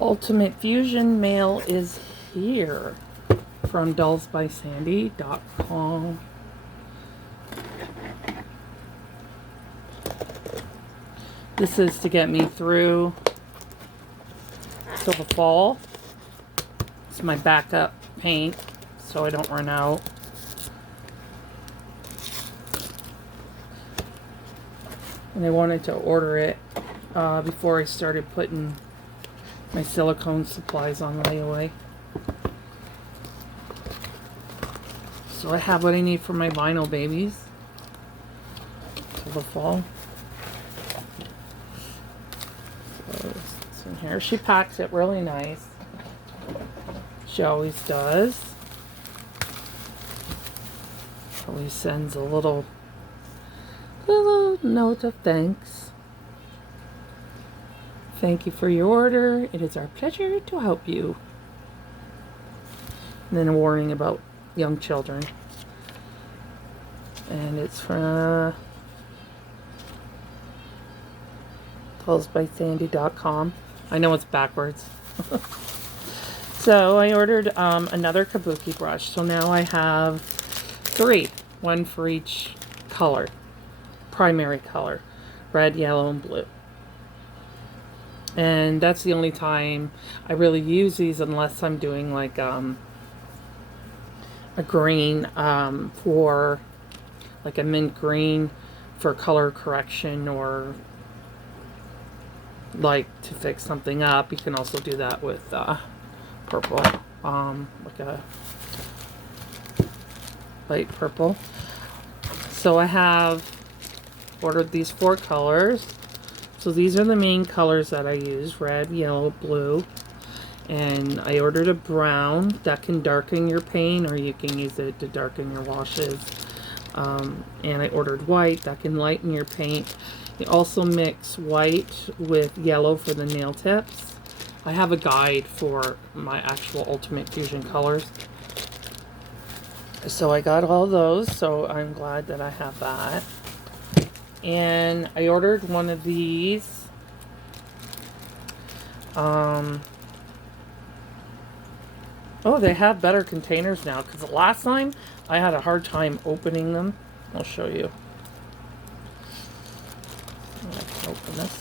Ultimate Fusion mail is here from dullsbysandy.com. This is to get me through till the fall. It's my backup paint so I don't run out. And I wanted to order it before I started putting my silicone supplies on layaway. So I have what I need for my vinyl babies till the fall. So it's in here. She packs it really nice. She always does. Always sends a little note of thanks. Thank you for your order. It is our pleasure to help you. And then a warning about young children. And it's from dullsbysandy.com. I know it's backwards. So I ordered another kabuki brush. So now I have 3. One for each color. Primary color. Red, yellow, and blue. And that's the only time I really use these, unless I'm doing like a green for like a mint green for color correction, or like to fix something up. You can also do that with purple, like a light purple. So I have ordered these 4 colors. So these are the main colors that I use: red, yellow, blue. And I ordered a brown that can darken your paint, or you can use it to darken your washes. And I ordered white that can lighten your paint. You also mix white with yellow for the nail tips. I have a guide for my actual Ultimate Fusion colors. So I got all those, so I'm glad that I have that. And I ordered one of these. Oh, they have better containers now, because the last time I had a hard time opening them. I'll show you. I can open this.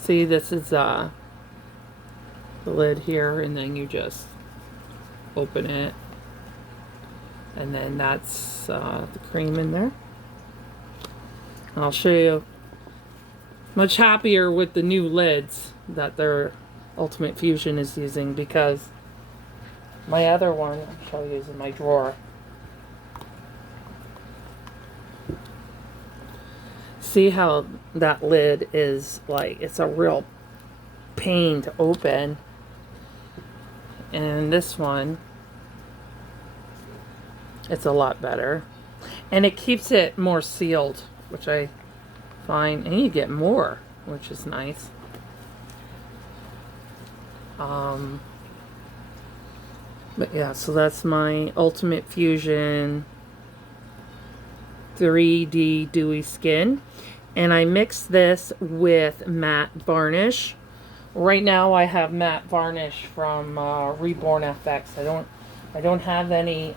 See, this is the lid here, and then you just open it. And then that's the cream in there. I'll show you. Much happier with the new lids that their Ultimate Fusion is using, because my other one, I'll show you, is in my drawer. See how that lid is like, it's a real pain to open. And this one, it's a lot better. And it keeps it more sealed, which I find, and you get more, which is nice. But yeah, so that's my Ultimate Fusion 3D Dewy Skin. And I mixed this with matte varnish. Right now I have matte varnish from Reborn FX. I don't have any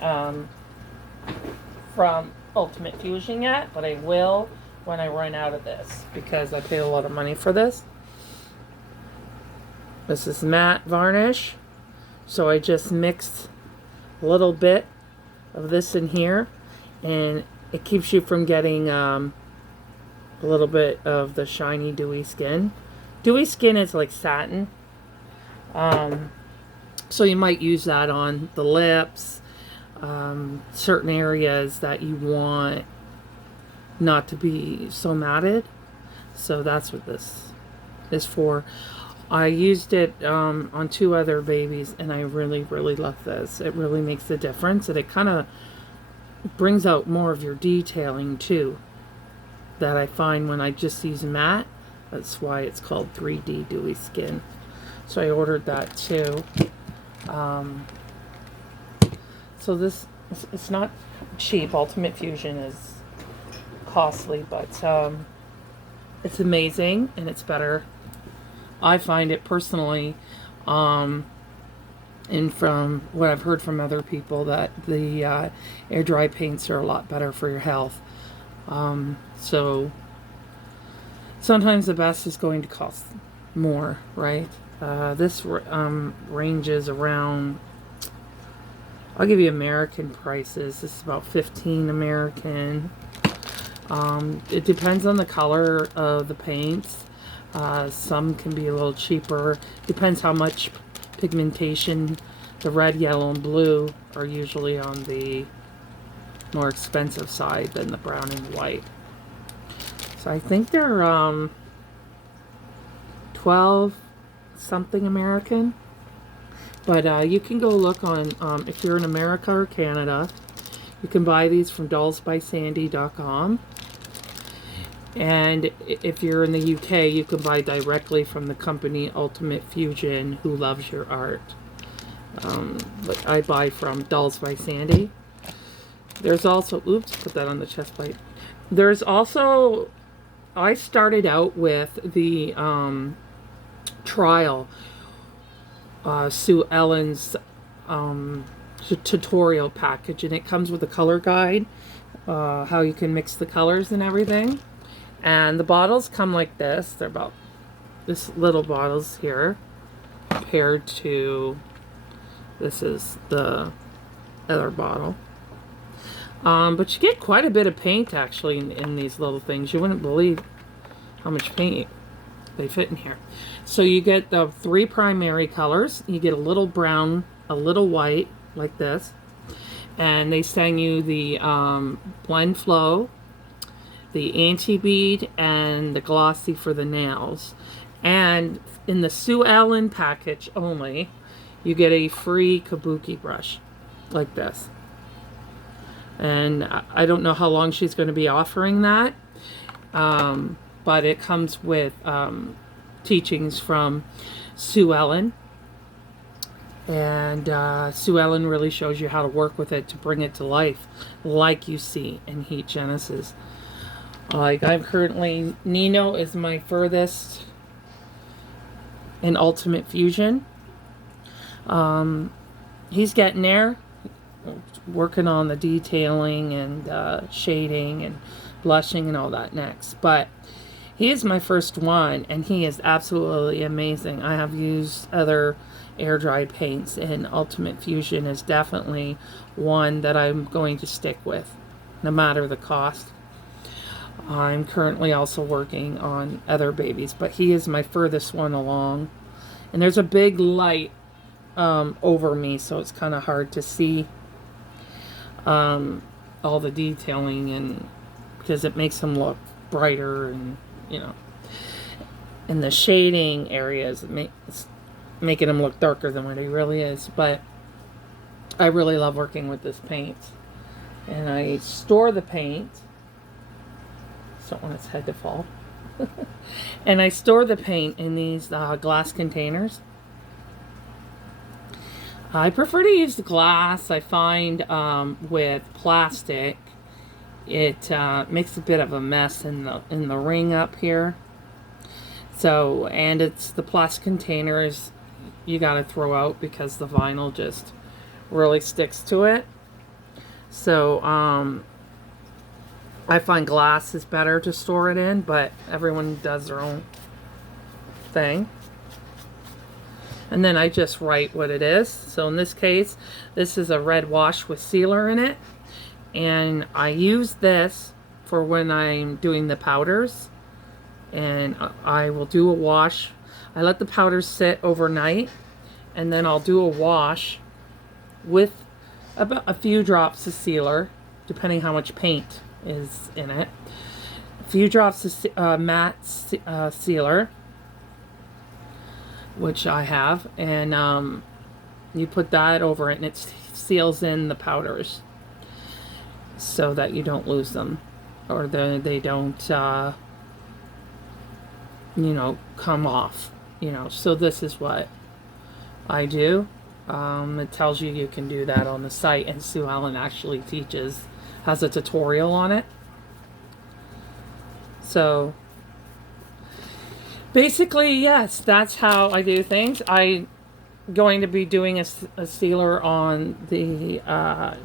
from Ultimate Fusion yet, but I will when I run out of this, because I paid a lot of money for this. This is matte varnish. So I just mixed a little bit of this in here, and it keeps you from getting a little bit of the shiny dewy skin. Dewy skin is like satin. So you might use that on the lips, certain areas that you want not to be so matted. So that's what this is for. I used it on 2 other babies, and I really, really love this. It really makes a difference, and it kind of brings out more of your detailing too, that I find when I just use matte. That's why it's called 3D Dewy Skin. So I ordered that too. So this, it's not cheap. Ultimate Fusion is costly, but it's amazing, and it's better I find it personally, and from what I've heard from other people, that the air dry paints are a lot better for your health. So sometimes the best is going to cost more, right? This ranges around, I'll give you American prices. This is about 15 American. It depends on the color of the paints. Some can be a little cheaper. Depends how much pigmentation. The red, yellow, and blue are usually on the more expensive side than the brown and white. So I think they're 12 something American. But you can go look on, if you're in America or Canada, you can buy these from dollsbysandy.com. And if you're in the UK, you can buy directly from the company Ultimate Fusion, who loves your art. But I buy from Dolls by Sandy. There's also, oops, put that on the chest plate. There's also, I started out with the trial, Sue Ellen's tutorial package, and it comes with a color guide, how you can mix the colors and everything. And the bottles come like this. They're about this little bottles here, compared to, this is the other bottle. But you get quite a bit of paint actually in these little things. You wouldn't believe how much paint they fit in here. So you get the 3 primary colors. You get a little brown, a little white, like this. And they send you the Blend Flow, the anti-bead, and the glossy for the nails. And in the Sue Ellen package only, you get a free kabuki brush like this. And I don't know how long she's going to be offering that, but it comes with teachings from Sue Ellen. And Sue Ellen really shows you how to work with it to bring it to life, like you see in Heat Genesis. Like I'm currently, Nino is my furthest in Ultimate Fusion. He's getting there, working on the detailing and shading and blushing and all that next. But he is my first one, and he is absolutely amazing. I have used other air dry paints, and Ultimate Fusion is definitely one that I'm going to stick with, no matter the cost. I'm currently also working on other babies, but he is my furthest one along. And there's a big light over me, so it's kind of hard to see all the detailing, and because it makes them look brighter, and you know, in the shading areas, it's making him look darker than what he really is. But I really love working with this paint, and I store the paint. Don't want its head to fall. And I store the paint in these glass containers. I prefer to use the glass. I find with plastic, it makes a bit of a mess in the ring up here. So, and it's the plastic containers you got to throw out because the vinyl just really sticks to it. So I find glass is better to store it in, but everyone does their own thing. And then I just write what it is. So in this case, this is a red wash with sealer in it. And I use this for when I'm doing the powders. And I will do a wash. I let the powders sit overnight. And then I'll do a wash with about a few drops of sealer, depending how much paint is in it. A few drops of matte sealer, which I have, and you put that over it, and it seals in the powders so that you don't lose them, or they don't you know, come off, you know. So this is what I do. It tells you can do that on the site, and Sue Ellen actually has a tutorial on it. So Basically, yes, that's how I do things. I'm going to be doing a sealer on the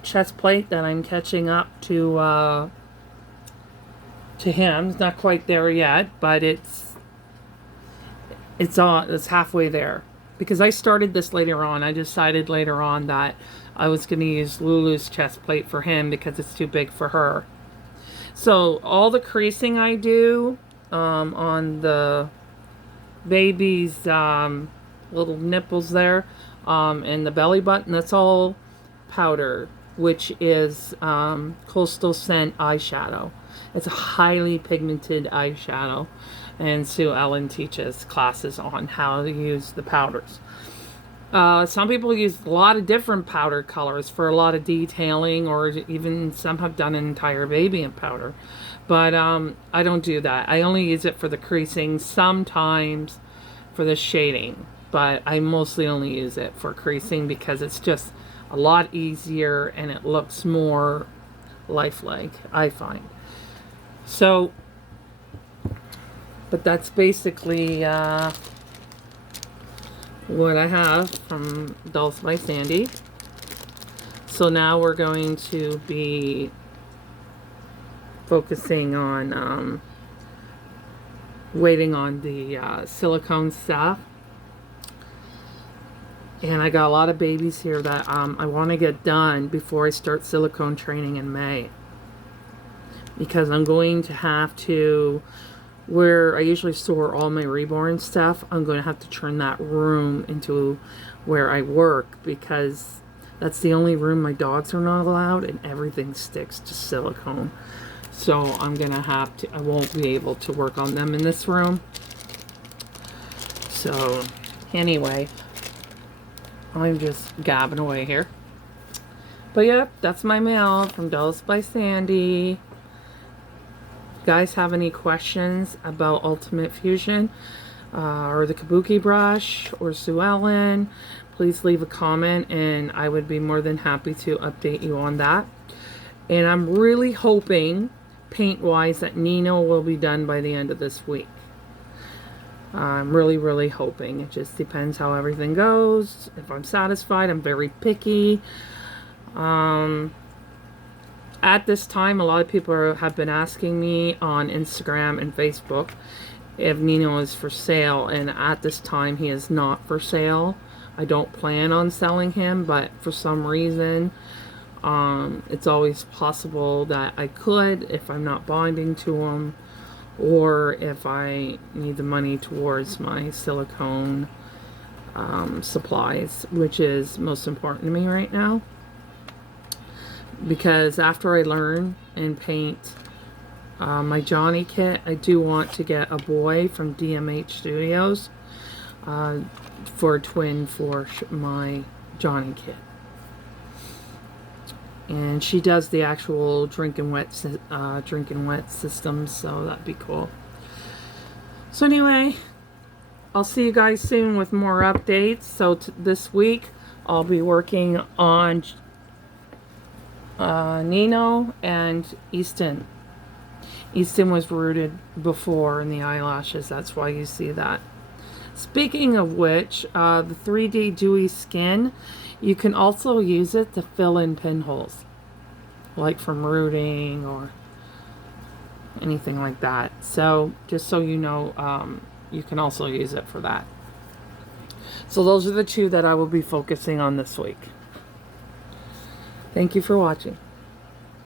chest plate that I'm catching up to him. It's not quite there yet, but it's halfway there. Because I started this later on. I decided later on that I was going to use Lulu's chest plate for him because it's too big for her. So all the creasing I do on the baby's little nipples there and the belly button, that's all powder, which is Coastal Scent eyeshadow. It's a highly pigmented eyeshadow, and Sue Ellen teaches classes on how to use the powders. Some people use a lot of different powder colors for a lot of detailing, or even some have done an entire baby in powder. But I don't do that. I only use it for the creasing, sometimes for the shading. But I mostly only use it for creasing because it's just a lot easier and it looks more lifelike, I find. So, but that's basically what I have from Dolls by Sandy. So now we're going to be focusing on waiting on the silicone stuff. And I got a lot of babies here that I want to get done before I start silicone training in May. Because I'm going to have to, where I usually store all my Reborn stuff, I'm going to have to turn that room into where I work, because that's the only room my dogs are not allowed, and everything sticks to silicone. So I'm going to have to, I won't be able to work on them in this room. So anyway, I'm just gabbing away here. But yeah, that's my mail from Dolls by Sandy. Guys have any questions about Ultimate Fusion or the Kabuki brush or Sue Ellen, please leave a comment and I would be more than happy to update you on that. And I'm really hoping, paint wise, that Nino will be done by the end of this week. I'm really hoping. It just depends how everything goes. If I'm satisfied, I'm very picky. At this time, a lot of people have been asking me on Instagram and Facebook if Nino is for sale, and at this time he is not for sale. I don't plan on selling him, but for some reason it's always possible that I could if I'm not bonding to him, or if I need the money towards my silicone supplies, which is most important to me right now. Because after I learn and paint my Johnny kit, I do want to get a boy from DMH Studios for a twin for my Johnny kit. And she does the actual drinking wet system, so that'd be cool. So anyway, I'll see you guys soon with more updates. So this week I'll be working on Nino and Easton. Easton was rooted before in the eyelashes, that's why you see that. Speaking of which, the 3D Dewy Skin, you can also use it to fill in pinholes, like from rooting or anything like that. So just so you know, you can also use it for that. So those are the two that I will be focusing on this week. Thank you for watching.